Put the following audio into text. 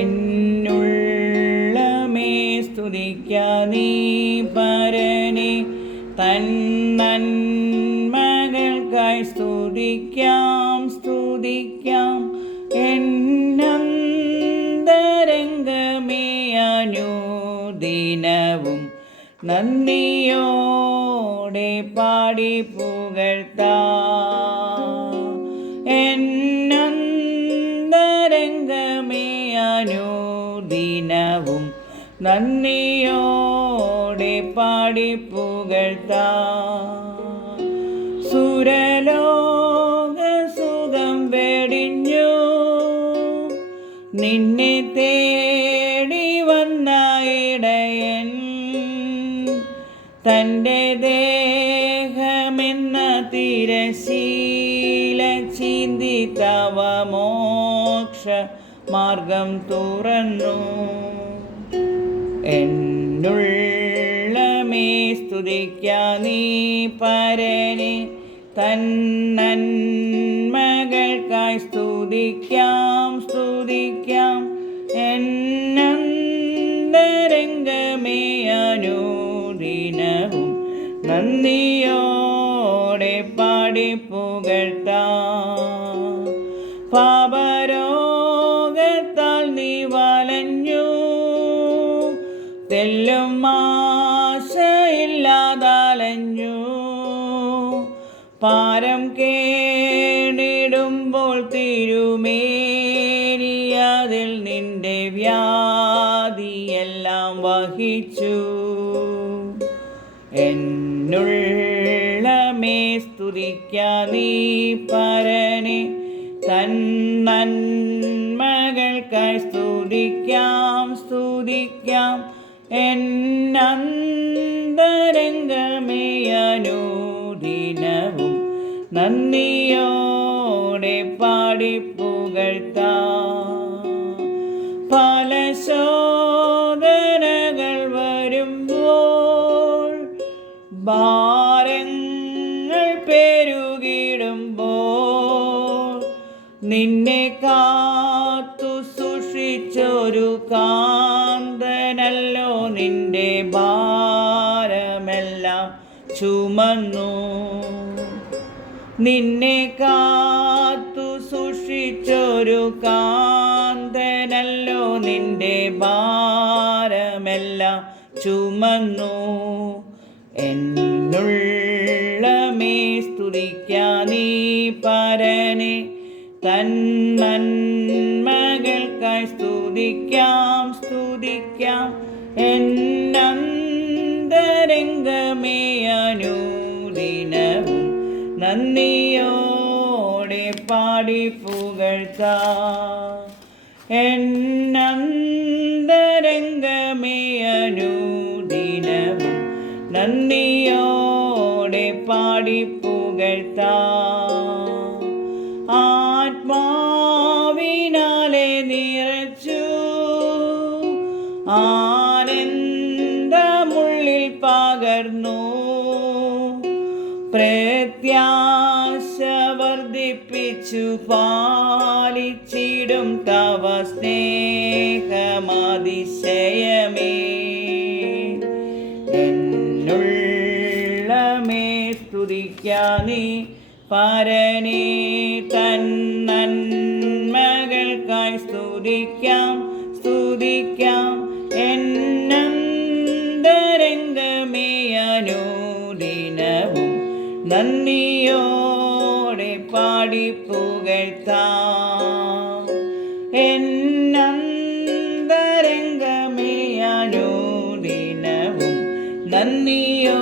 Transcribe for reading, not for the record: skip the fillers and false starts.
എന്നുള്ളമേ സ്തുതിക്കാം നീ പരനെ, തൻ നന്മകൾക്കായി സ്തുതിക്കാം സ്തുതിക്കാം. എന്നന്തരംഗമേ അനുദിനവും നന്ദിയോടെ പാടി പുകഴ്ത്താം. എന്നന്തരംഗമേ അനുദിനവും നന്ദിയോടെ പാടി പുകഴ്ത്താം. സുരലോക സുഖം വെടിഞ്ഞു നിന്നെ തേടി വന്ന ഇടയൻ, തൻ്റെ ദേഹമെന്ന തിരശീല ചീന്തി തവ മോക്ഷ മാർഗം തുറന്നു. എന്നുള്ളമേ സ്തുതിക്കാം നീ പരനെ, തൻ നന്മകൾക്കായി സ്തുതിക്കാം സ്തുതിക്കാം. എന്നന്തരംഗമേ അനുദിനവും നന്ദിയോടെ പാടി പുകഴ്ത്താം. പാപരോഗത്താൽ നീ വലഞ്ഞു, തെല്ലും ആശയില്ലാതലഞ്ഞു. പാരം കേണിടുമ്പോൾ തിരുമേനിയതിൽ നിന്റെ വ്യാധിയെല്ലാം വഹിച്ചു. എന്നുള്ളമേ സ്തുതിക്കാം നീ പരനെ, തൻ നന്മകൾക്കായി സ്തുതിക്കാം സ്തുതിക്കാം. എന്നന്തരംഗമേ അനുദിനവും നന്ദിയോടെ പാടി പുകഴ്ത്താം. പല ശോധനകൾ വരുമ്പോൾ, ഭാരങ്ങൾ പെരുകിടുമ്പോൾ, നിന്നെ കാത്തു സൂക്ഷിച്ചൊരു കാന്തനല്ലോ നിന്റെ ഭാരമെല്ലാം ചുമന്നു. നിന്നെ കാത്തു സൂക്ഷിച്ചൊരു കാന്തനല്ലോ നിന്റെ ഭാരമെല്ലാം ചുമന്നു. എന്നുള്ളമേ സ്തുതിക്കാം നീ പരനെ, തൻ നന്മകൾക്കായി സ്തുതിക്കാം സ്തുതിക്കാം. എന്നന്തരംഗമേ അനുദിനവും നന്ദിയോടെ പാടി പുകഴ്ത്താം. എന്നന്തരംഗമേ അനുദിനവും നന്ദിയോടെ പാടി പുകഴ്ത്താം. ആത്മാവിനാലെ നിറച്ചു ആനന്ദമുള്ളിൽ പകർന്നു. പ്രത്യാശ വർദ്ധിപ്പിച്ചു പാലിച്ചിടും തവ സ്നേഹമതിശയമേ. എന്നുള്ളമേ സ്തുതിക്കാം നീ പരനെ, തൻ നന്മകൾക്കായി സ്തുതിക്കാം സ്തുതിക്കാം. എന്നന്തരംഗമേ അനുദിനവും നന്ദിയോടെ പാടി പുകഴ്ത്താം. എന്നന്തരംഗമേ അനുദിനവും നന്ദിയോ